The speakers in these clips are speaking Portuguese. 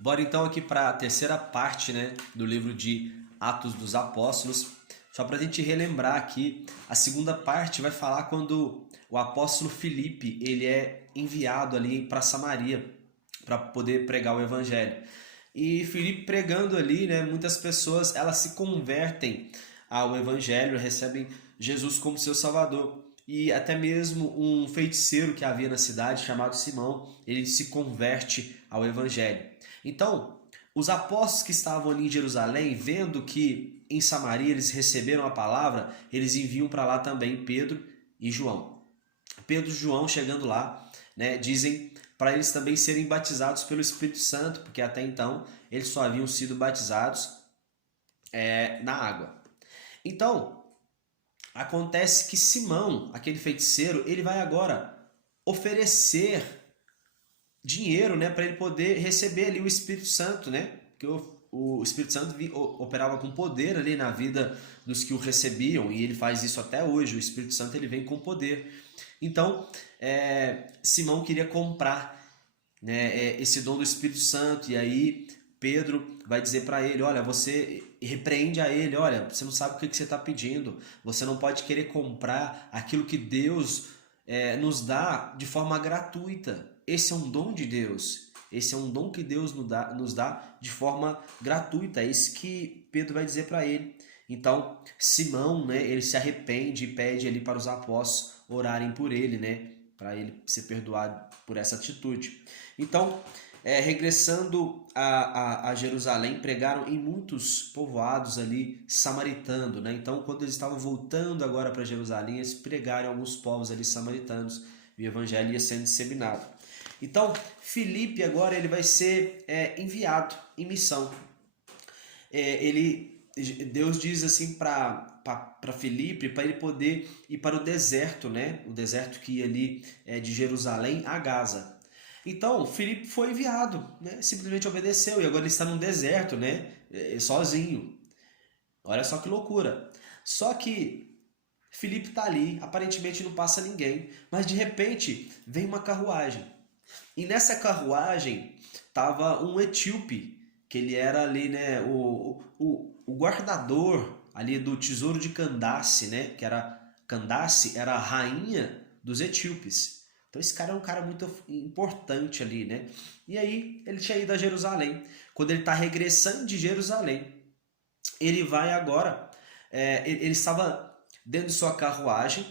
Bora então aqui para a terceira parte, né, do livro de Atos dos Apóstolos. Só para a gente relembrar aqui, a segunda parte vai falar quando o apóstolo Filipe ele é enviado ali para Samaria para poder pregar o evangelho. E Filipe pregando ali, né, muitas pessoas elas se convertem ao evangelho, recebem Jesus como seu salvador. E até mesmo um feiticeiro que havia na cidade, chamado Simão, ele se converte ao evangelho. Então, os apóstolos que estavam ali em Jerusalém, vendo que em Samaria eles receberam a palavra, eles enviam para lá também Pedro e João. Pedro e João chegando lá, né, dizem para eles também serem batizados pelo Espírito Santo, porque até então eles só haviam sido batizados na água. Então, acontece que Simão, aquele feiticeiro, ele vai agora oferecer dinheiro, né, para ele poder receber ali o Espírito Santo, né? Porque o Espírito Santo operava com poder ali na vida dos que o recebiam, e ele faz isso até hoje. O Espírito Santo ele vem com poder. Então, Simão queria comprar, né, esse dom do Espírito Santo, e aí Pedro vai dizer para ele, olha, você repreende a ele, olha, você não sabe o que você está pedindo, você não pode querer comprar aquilo que Deus nos dá de forma gratuita. Esse é um dom de Deus, esse é um dom que Deus nos dá de forma gratuita, é isso que Pedro vai dizer para ele. Então, Simão, né, ele se arrepende e pede ali para os apóstolos orarem por ele, né, para ele ser perdoado por essa atitude. Então, regressando a Jerusalém, pregaram em muitos povoados ali samaritano, né? Então, quando eles estavam voltando agora para Jerusalém, eles pregaram em alguns povos ali samaritanos e o evangelho ia sendo disseminado. Então, Filipe agora ele vai ser enviado em missão. Deus diz assim para Filipe, para ele poder ir para o deserto, né? O deserto que ia ali de Jerusalém a Gaza. Então, Filipe foi enviado, né? Simplesmente obedeceu e agora ele está num deserto, né? Sozinho. Olha só que loucura. Só que Filipe está ali, aparentemente não passa ninguém, mas de repente vem uma carruagem. E nessa carruagem estava um etíope, que ele era ali, né, o guardador ali do tesouro de Candace, né, que era Candace era a rainha dos etíopes. Então esse cara é um cara muito importante ali, né? E aí ele tinha ido a Jerusalém. Quando ele está regressando de Jerusalém, ele vai agora, ele estava dentro de sua carruagem.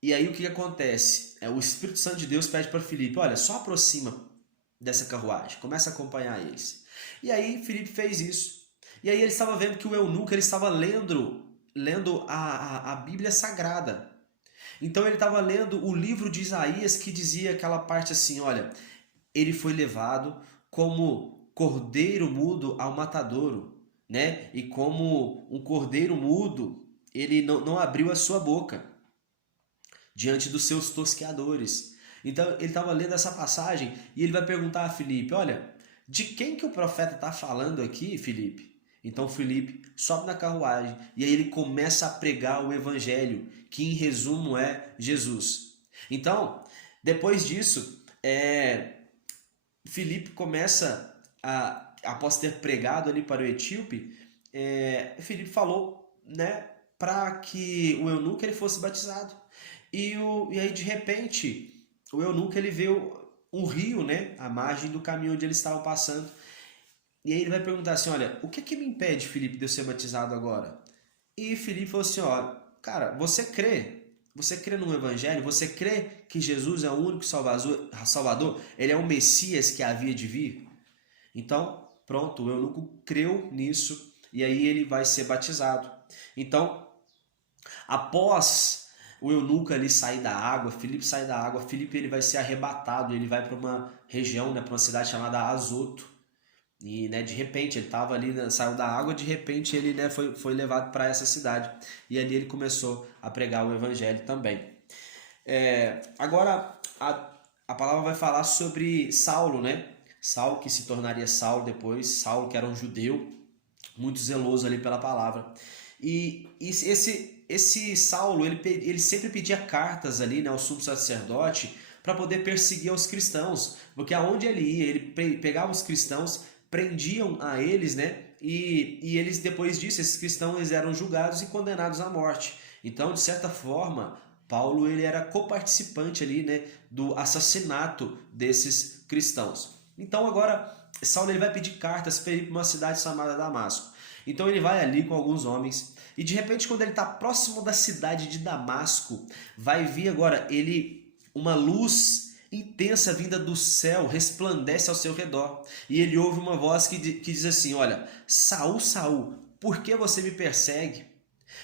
E aí o que acontece? O Espírito Santo de Deus pede para Filipe, olha, só aproxima dessa carruagem, começa a acompanhar eles. E aí Filipe fez isso. E aí ele estava vendo que o eunuco ele estava lendo a Bíblia Sagrada. Então ele estava lendo o livro de Isaías que dizia aquela parte assim, olha, ele foi levado como cordeiro mudo ao matadouro, né? E como um cordeiro mudo, ele não abriu a sua boca diante dos seus tosqueadores. Então ele estava lendo essa passagem e ele vai perguntar a Filipe, olha, de quem que o profeta está falando aqui, Filipe? Então Filipe sobe na carruagem e aí ele começa a pregar o evangelho, que em resumo é Jesus. Então, depois disso, Filipe começa, após ter pregado ali para o etíope, Filipe falou, né, para que o eunuco ele fosse batizado. E aí, de repente, o eunuco ele vê um rio, né, à margem do caminho onde eles estavam passando. E aí ele vai perguntar assim, olha, o que me impede, Filipe, de eu ser batizado agora? E Filipe falou assim, ó, cara, você crê? Você crê no evangelho? Você crê que Jesus é o único Salvador? Ele é o Messias que havia de vir? Então, pronto, o eunuco creu nisso e aí ele vai ser batizado. Então, após o eunuco ali sair da água, Filipe sai da água, Filipe ele vai ser arrebatado, ele vai para uma região, né, para uma cidade chamada Azoto. E, né, de repente ele estava ali, né, saiu da água, de repente ele, né, foi levado para essa cidade e ali ele começou a pregar o evangelho também. Agora a palavra vai falar sobre Saulo, né? Saulo que se tornaria Saulo depois, Saulo que era um judeu muito zeloso ali pela palavra. E esse Saulo ele sempre pedia cartas ali, né, ao sumo sacerdote para poder perseguir os cristãos, porque aonde ele ia, ele pegava os cristãos, prendiam a eles, né? E eles, depois disso, esses cristãos, eles eram julgados e condenados à morte. Então, de certa forma, Paulo ele era coparticipante ali, né, do assassinato desses cristãos. Então agora Saulo ele vai pedir cartas para ir para uma cidade chamada Damasco. Então ele vai ali com alguns homens e de repente quando ele está próximo da cidade de Damasco, vai vir agora uma luz intensa vinda do céu resplandece ao seu redor e ele ouve uma voz que diz assim: olha, Saul, Saul, por que você me persegue?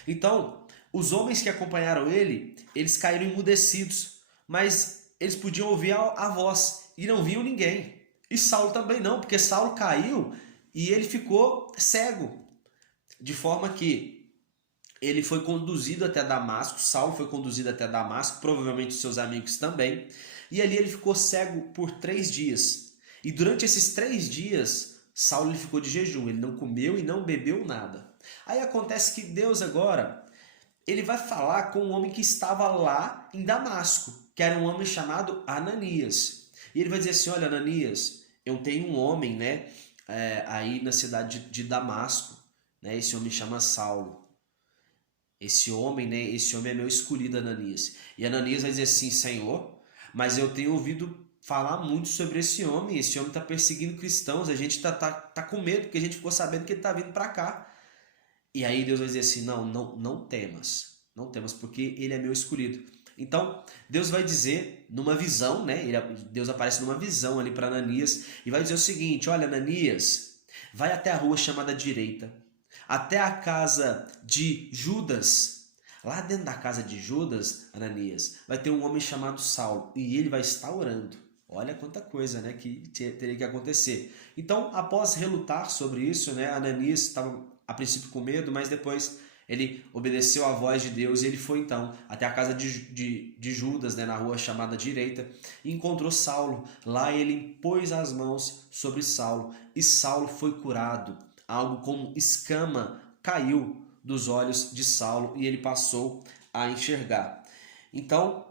Então os homens que acompanharam ele, eles caíram emudecidos, mas eles podiam ouvir a voz e não viam ninguém. E Saulo também não, porque Saulo caiu e ele ficou cego. De forma que ele foi conduzido até Damasco, Saulo foi conduzido até Damasco, provavelmente os seus amigos também, e ali ele ficou cego por 3 dias. E durante esses 3 dias, Saulo ele ficou de jejum, ele não comeu e não bebeu nada. Aí acontece que Deus agora ele vai falar com um homem que estava lá em Damasco, que era um homem chamado Ananias. E ele vai dizer assim: olha, Ananias, eu tenho um homem, né, aí na cidade de Damasco, né, esse homem chama Saulo. Esse homem é meu escolhido, Ananias. E Ananias vai dizer assim: Senhor, mas eu tenho ouvido falar muito sobre esse homem está perseguindo cristãos, a gente tá com medo, porque a gente ficou sabendo que ele está vindo para cá. E aí Deus vai dizer assim: não temas, não temas, porque ele é meu escolhido. Então Deus vai dizer numa visão, né? Deus aparece numa visão ali para Ananias e vai dizer o seguinte: olha, Ananias, vai até a rua chamada direita, até a casa de Judas. Lá dentro da casa de Judas, Ananias, vai ter um homem chamado Saulo e ele vai estar orando. Olha quanta coisa, né, que teria que acontecer. Então, após relutar sobre isso, né, Ananias estava a princípio com medo, mas depois ele obedeceu à voz de Deus e ele foi então até a casa de Judas, né, na rua chamada direita, e encontrou Saulo. Lá ele pôs as mãos sobre Saulo e Saulo foi curado. Algo como escama caiu dos olhos de Saulo e ele passou a enxergar. Então,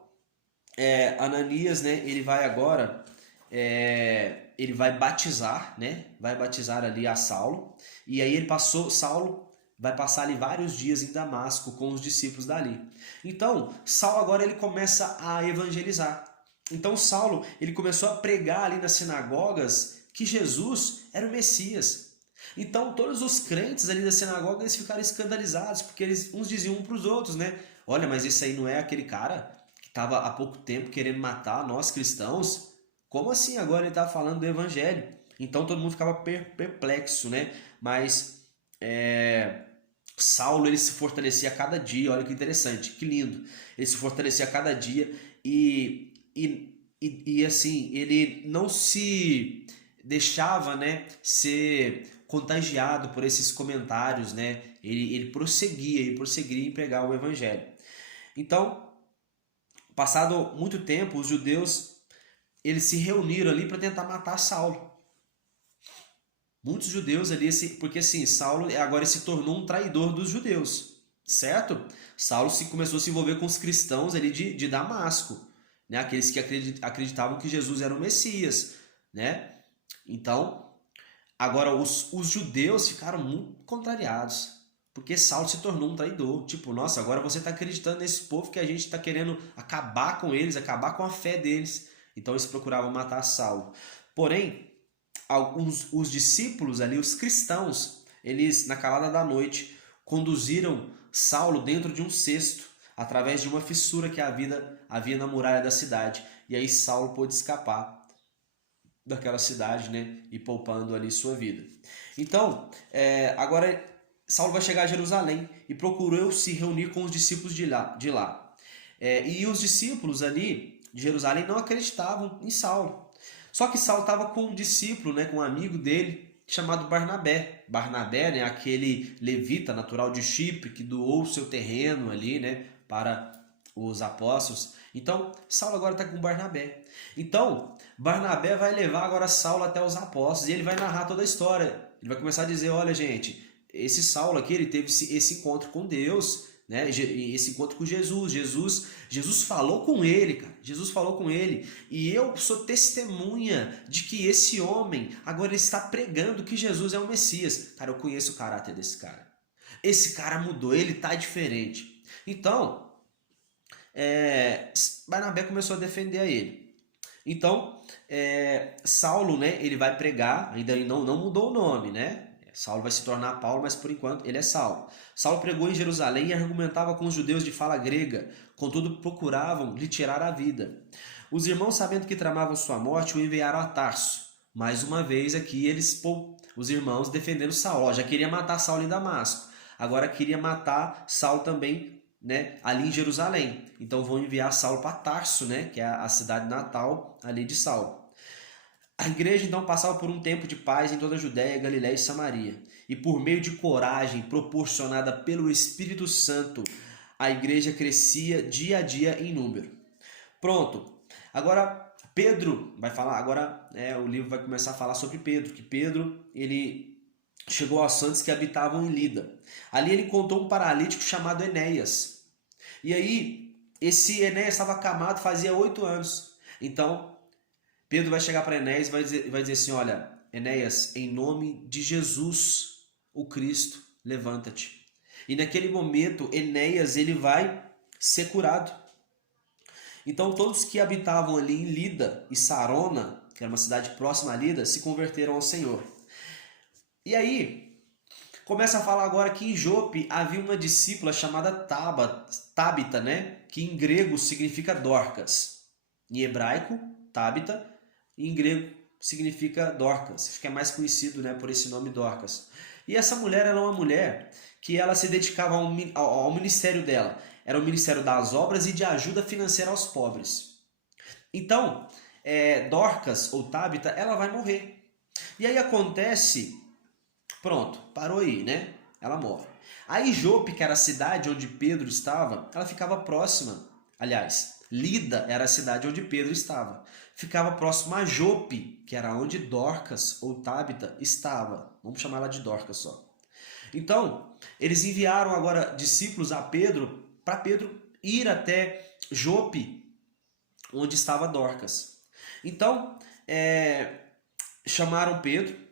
Ananias, né, ele vai agora, ele vai batizar, né, vai batizar ali a Saulo, e aí Saulo vai passar ali vários dias em Damasco com os discípulos dali. Então, Saulo agora ele começa a evangelizar. Então, Saulo ele começou a pregar ali nas sinagogas que Jesus era o Messias. Então, todos os crentes ali da sinagoga eles ficaram escandalizados, porque uns diziam um para os outros, né? Olha, mas esse aí não é aquele cara que estava há pouco tempo querendo matar nós cristãos? Como assim agora ele está falando do evangelho? Então todo mundo ficava perplexo, né? Mas Saulo ele se fortalecia a cada dia. Olha que interessante, que lindo. Ele se fortalecia a cada dia e assim, ele não se deixava, né, ser contagiado por esses comentários, né? Ele prosseguia em pregar o evangelho. Então, passado muito tempo, os judeus eles se reuniram ali para tentar matar Saulo. Muitos judeus ali, porque assim, Saulo agora se tornou um traidor dos judeus, certo? Saulo começou a se envolver com os cristãos ali de Damasco, né? Aqueles que acreditavam que Jesus era o Messias, né? Então, agora os judeus ficaram muito contrariados, porque Saulo se tornou um traidor. Tipo, nossa, agora você está acreditando nesse povo que a gente está querendo acabar com eles, acabar com a fé deles. Então eles procuravam matar Saulo. Porém, os discípulos ali, os cristãos, eles na calada da noite conduziram Saulo dentro de um cesto, através de uma fissura que havia na muralha da cidade. E aí Saulo pôde escapar daquela cidade, né, e poupando ali sua vida. Então, agora Saulo vai chegar a Jerusalém e procurou se reunir com os discípulos de lá. E os discípulos ali de Jerusalém não acreditavam em Saulo. Só que Saulo estava com um discípulo, né, com um amigo dele, chamado Barnabé. Barnabé, né, aquele levita natural de Chipre que doou o seu terreno ali, né, para os apóstolos. Então, Saulo agora está com Barnabé. Então, Barnabé vai levar agora Saulo até os apóstolos e ele vai narrar toda a história. Ele vai começar a dizer: olha, gente, esse Saulo aqui, ele teve esse encontro com Deus, né? Esse encontro com Jesus. Jesus falou com ele, cara. Jesus falou com ele. E eu sou testemunha de que esse homem agora está pregando que Jesus é o Messias. Cara, eu conheço o caráter desse cara. Esse cara mudou, ele tá diferente. Então, Barnabé começou a defender a ele. Então, Saulo, né, ele vai pregar, ainda não mudou o nome, né? Saulo vai se tornar Paulo, mas por enquanto ele é Saulo. Saulo pregou em Jerusalém e argumentava com os judeus de fala grega, contudo procuravam lhe tirar a vida. Os irmãos, sabendo que tramavam sua morte, o enviaram a Tarso. Mais uma vez aqui os irmãos defendendo Saulo. Já queria matar Saulo em Damasco. Agora queria matar Saulo também, né, ali em Jerusalém. Então vão enviar Saulo para Tarso, né, que é a cidade natal ali de Saulo. A igreja então passava por um tempo de paz em toda a Judéia, Galiléia e Samaria. E por meio de coragem proporcionada pelo Espírito Santo, a igreja crescia dia a dia em número. Pronto. Agora Pedro vai falar, o livro vai começar a falar sobre Pedro, que Pedro, ele chegou aos santos que habitavam em Lida. Ali ele encontrou um paralítico chamado Enéas. E aí, esse Enéas estava acamado fazia 8 anos. Então, Pedro vai chegar para Enéas e vai dizer assim, olha, Enéas, em nome de Jesus, o Cristo, levanta-te. E naquele momento, Enéas ele vai ser curado. Então todos que habitavam ali em Lida e Sarona, que era uma cidade próxima a Lida, se converteram ao Senhor. E aí, começa a falar agora que em Jope havia uma discípula chamada Tábita, né? Que em grego significa Dorcas. Em hebraico, Tábita, e em grego significa Dorcas. Fica mais conhecido, né, por esse nome Dorcas. E essa mulher era uma mulher que ela se dedicava ao ministério dela. Era o ministério das obras e de ajuda financeira aos pobres. Então, Dorcas, ou Tábita, ela vai morrer. E aí acontece... Pronto, parou aí, né? Ela morre. Aí Jope, que era a cidade onde Pedro estava, ela ficava próxima. Aliás, Lida era a cidade onde Pedro estava. Ficava próximo a Jope, que era onde Dorcas ou Tábita estava. Vamos chamar ela de Dorcas só. Então, eles enviaram agora discípulos a Pedro, para Pedro ir até Jope, onde estava Dorcas. Então, chamaram Pedro.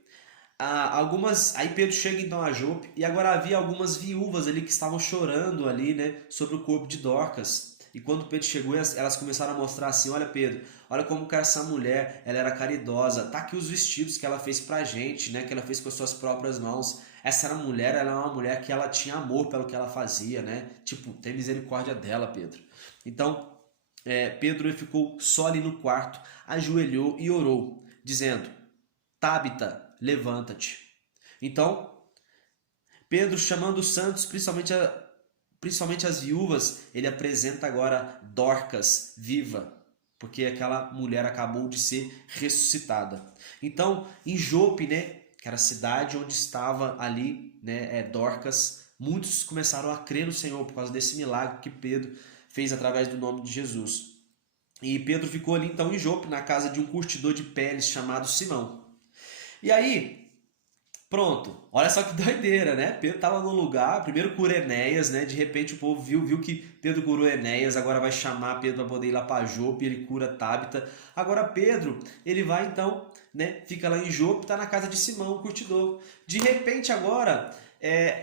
Aí Pedro chega então a Jope, e agora havia algumas viúvas ali que estavam chorando ali, né, sobre o corpo de Dorcas. E quando Pedro chegou, elas começaram a mostrar assim, olha Pedro, olha como que essa mulher, ela era caridosa, tá aqui os vestidos que ela fez pra gente, né, que ela fez com as suas próprias mãos. Essa era mulher, ela é uma mulher que ela tinha amor pelo que ela fazia, né, tipo, tem misericórdia dela, Pedro. Então, Pedro ficou só ali no quarto, ajoelhou e orou, dizendo, Tábita, levanta-te. Então, Pedro, chamando os santos, principalmente as viúvas, ele apresenta agora Dorcas viva, porque aquela mulher acabou de ser ressuscitada. Então, em Jope, né, que era a cidade onde estava ali, né, Dorcas, muitos começaram a crer no Senhor por causa desse milagre que Pedro fez através do nome de Jesus. E Pedro ficou ali então em Jope, na casa de um curtidor de peles chamado Simão. E aí, pronto, olha só que doideira, né? Pedro estava no lugar, primeiro cura Enéas, né? De repente o povo viu que Pedro curou Enéas, agora vai chamar Pedro para poder ir lá para Jope, ele cura Tábita. Agora Pedro, ele vai então, né? Fica lá em Jope, está na casa de Simão, o curtidor. De repente agora,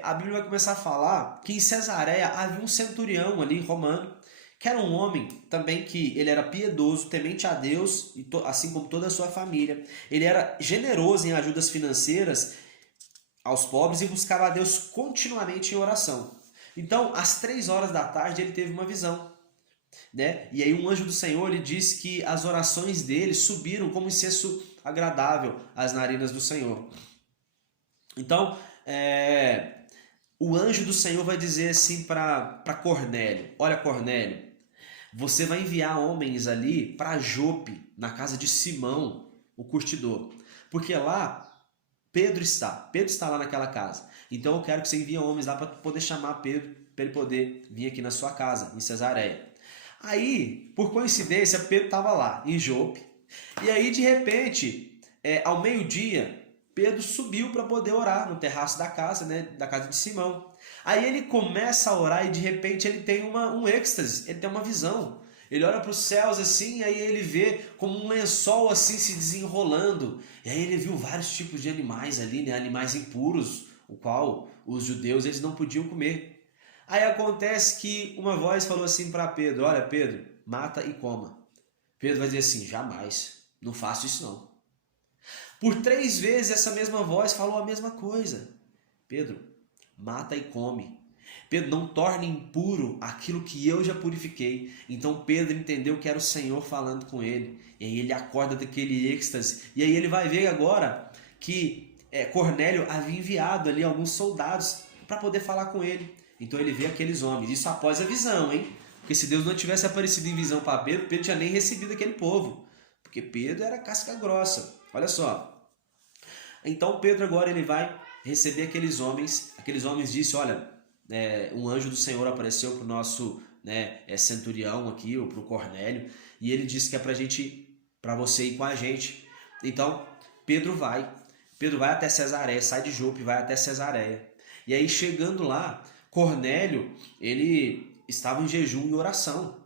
a Bíblia vai começar a falar que em Cesareia havia um centurião ali, romano, que era um homem também que ele era piedoso, temente a Deus, assim como toda a sua família. Ele era generoso em ajudas financeiras aos pobres e buscava a Deus continuamente em oração. Então, às 3 horas da tarde, ele teve uma visão, né? E aí um anjo do Senhor lhe disse que as orações dele subiram como incenso agradável às narinas do Senhor. Então, o anjo do Senhor vai dizer assim para Cornélio, olha Cornélio, você vai enviar homens ali para Jope, na casa de Simão, o curtidor. Porque lá Pedro está lá naquela casa. Então eu quero que você envie homens lá para poder chamar Pedro, para ele poder vir aqui na sua casa, em Cesareia. Aí, por coincidência, Pedro estava lá, em Jope. E aí, de repente, ao meio-dia, Pedro subiu para poder orar no terraço da casa, né, da casa de Simão. Aí ele começa a orar e de repente ele tem um êxtase, ele tem uma visão. Ele olha para os céus assim, aí ele vê como um lençol assim se desenrolando. E aí ele viu vários tipos de animais ali, né, animais impuros, o qual os judeus eles não podiam comer. Aí acontece que uma voz falou assim para Pedro: olha, Pedro, mata e coma. Pedro vai dizer assim: jamais, não faço isso não. Por 3 vezes essa mesma voz falou a mesma coisa. Pedro, mata e come. Pedro, não torne impuro aquilo que eu já purifiquei. Então Pedro entendeu que era o Senhor falando com ele. E aí ele acorda daquele êxtase. E aí ele vai ver agora que Cornélio havia enviado ali alguns soldados para poder falar com ele. Então ele vê aqueles homens. Isso após a visão, hein? Porque se Deus não tivesse aparecido em visão para Pedro, Pedro tinha nem recebido aquele povo. Porque Pedro era casca grossa. Olha só. Então Pedro agora ele vai receber aqueles homens. Aqueles homens disse: olha, um anjo do Senhor apareceu para o nosso centurião aqui, ou para o Cornélio, e ele disse que é para você ir com a gente. Então Pedro vai até Cesareia, sai de Jope, vai até Cesareia. E aí chegando lá, Cornélio, ele estava em jejum e oração.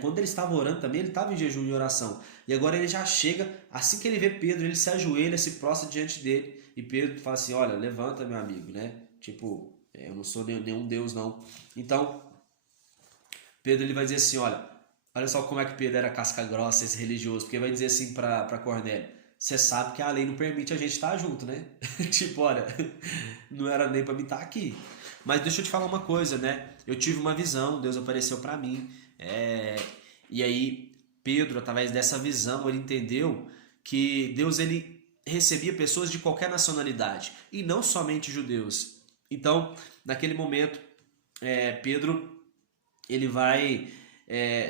Quando ele estava orando também, ele estava em jejum e oração. E agora ele já chega, assim que ele vê Pedro, ele se ajoelha, se prostra diante dele. E Pedro fala assim: olha, levanta, meu amigo, né? Tipo, eu não sou nenhum Deus, não. Então, Pedro ele vai dizer assim: olha só como é que Pedro era casca grossa, esse religioso. Porque vai dizer assim para Cornélio: você sabe que a lei não permite a gente estar junto, né? Tipo, olha, não era nem para mim estar aqui. Mas deixa eu te falar uma coisa, né? Eu tive uma visão, Deus apareceu para mim. E aí Pedro, através dessa visão, ele entendeu que Deus ele recebia pessoas de qualquer nacionalidade e não somente judeus. Então, naquele momento, Pedro ele vai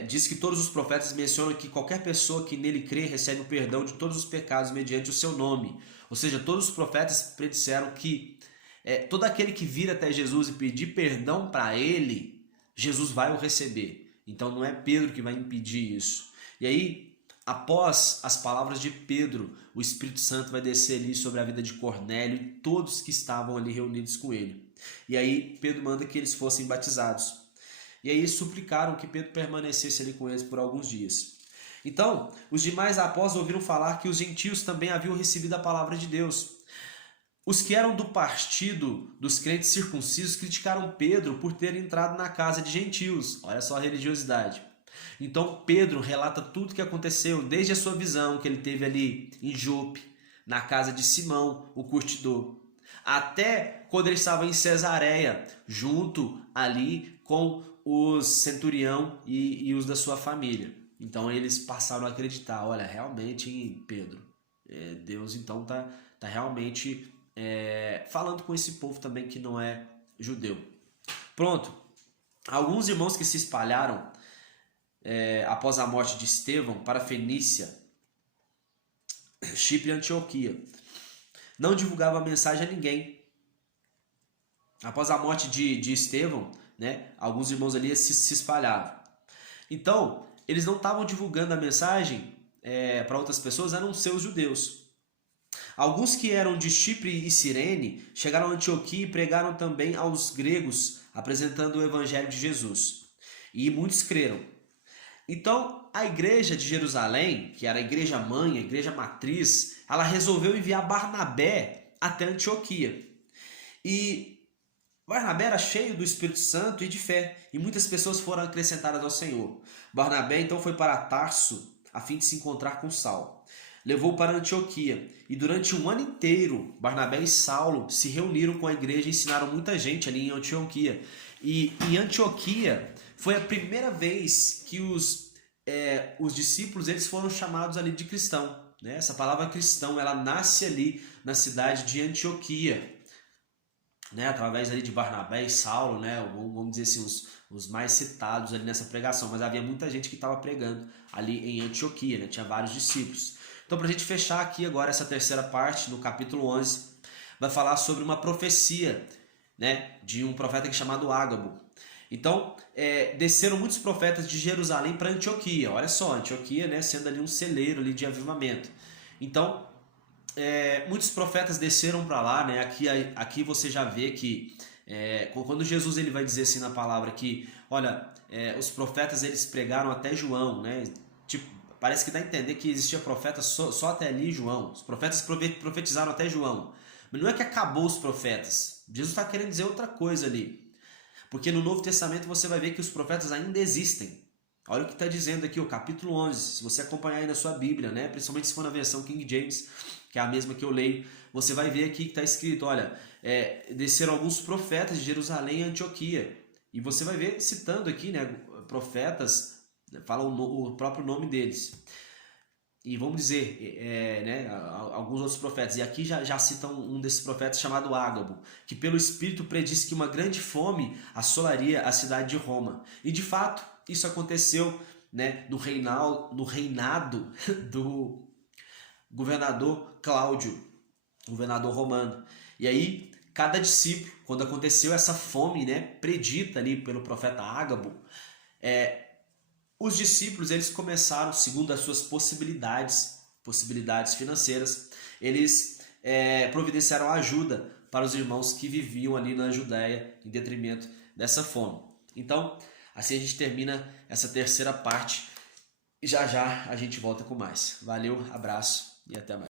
diz que todos os profetas mencionam que qualquer pessoa que nele crê recebe o perdão de todos os pecados mediante o seu nome. Ou seja, todos os profetas predisseram que todo aquele que vir até Jesus e pedir perdão para ele, Jesus vai o receber. Então não é Pedro que vai impedir isso. E aí, após as palavras de Pedro, o Espírito Santo vai descer ali sobre a vida de Cornélio e todos que estavam ali reunidos com ele. E aí Pedro manda que eles fossem batizados. E aí suplicaram que Pedro permanecesse ali com eles por alguns dias. Então, os demais apóstolos ouviram falar que os gentios também haviam recebido a palavra de Deus. Os que eram do partido dos crentes circuncisos criticaram Pedro por ter entrado na casa de gentios. Olha só a religiosidade. Então Pedro relata tudo o que aconteceu, desde a sua visão que ele teve ali em Jope, na casa de Simão, o curtidor, até quando ele estava em Cesareia, junto ali com os centurião e os da sua família. Então eles passaram a acreditar: olha, realmente em Pedro, Deus então tá realmente falando com esse povo também que não é judeu. Pronto. Alguns irmãos que se espalharam após a morte de Estevão para Fenícia, Chipre e Antioquia, não divulgavam a mensagem a ninguém. Após a morte de Estevão, né, alguns irmãos ali se espalhavam. Então, eles não estavam divulgando a mensagem para outras pessoas, a não ser os judeus. Alguns que eram de Chipre e Cirene chegaram a Antioquia e pregaram também aos gregos, apresentando o evangelho de Jesus. E muitos creram. Então, a igreja de Jerusalém, que era a igreja mãe, a igreja matriz, ela resolveu enviar Barnabé até Antioquia. E Barnabé era cheio do Espírito Santo e de fé, e muitas pessoas foram acrescentadas ao Senhor. Barnabé então foi para Tarso a fim de se encontrar com Saulo. Levou para Antioquia, e durante um ano inteiro, Barnabé e Saulo se reuniram com a igreja e ensinaram muita gente ali em Antioquia. E em Antioquia foi a primeira vez que os discípulos eles foram chamados ali de cristão. Né? Essa palavra cristão, ela nasce ali na cidade de Antioquia, né? Através ali de Barnabé e Saulo, né? Vamos dizer assim, os mais citados ali nessa pregação. Mas havia muita gente que estava pregando ali em Antioquia, né? Tinha vários discípulos. Então, para a gente fechar aqui agora essa terceira parte, no capítulo 11, vai falar sobre uma profecia, né, de um profeta chamado Ágabo. Então, desceram muitos profetas de Jerusalém para Antioquia. Olha só, Antioquia, né, sendo ali um celeiro ali de avivamento. Então, muitos profetas desceram para lá, né? Aqui você já vê que quando Jesus ele vai dizer assim na palavra que, olha, os profetas eles pregaram até João, né? Tipo, parece que dá a entender que existia profeta só até ali João. Os profetas profetizaram até João. Mas não é que acabou os profetas. Jesus está querendo dizer outra coisa ali. Porque no Novo Testamento você vai ver que os profetas ainda existem. Olha o que está dizendo aqui, o capítulo 11. Se você acompanhar aí na sua Bíblia, né? Principalmente se for na versão King James, que é a mesma que eu leio, você vai ver aqui que está escrito, olha, desceram alguns profetas de Jerusalém e Antioquia. E você vai ver, citando aqui, né, profetas, fala o próprio nome deles. E vamos dizer, né, alguns outros profetas. E aqui já citam um desses profetas chamado Ágabo, que pelo Espírito predisse que uma grande fome assolaria a cidade de Roma. E de fato, isso aconteceu, né, no reinado do governador Cláudio, governador romano. E aí, cada discípulo, quando aconteceu essa fome, né, predita ali pelo profeta Ágabo, os discípulos eles começaram, segundo as suas possibilidades financeiras, eles providenciaram ajuda para os irmãos que viviam ali na Judéia em detrimento dessa fome. Então, assim a gente termina essa terceira parte e já a gente volta com mais. Valeu, abraço e até mais.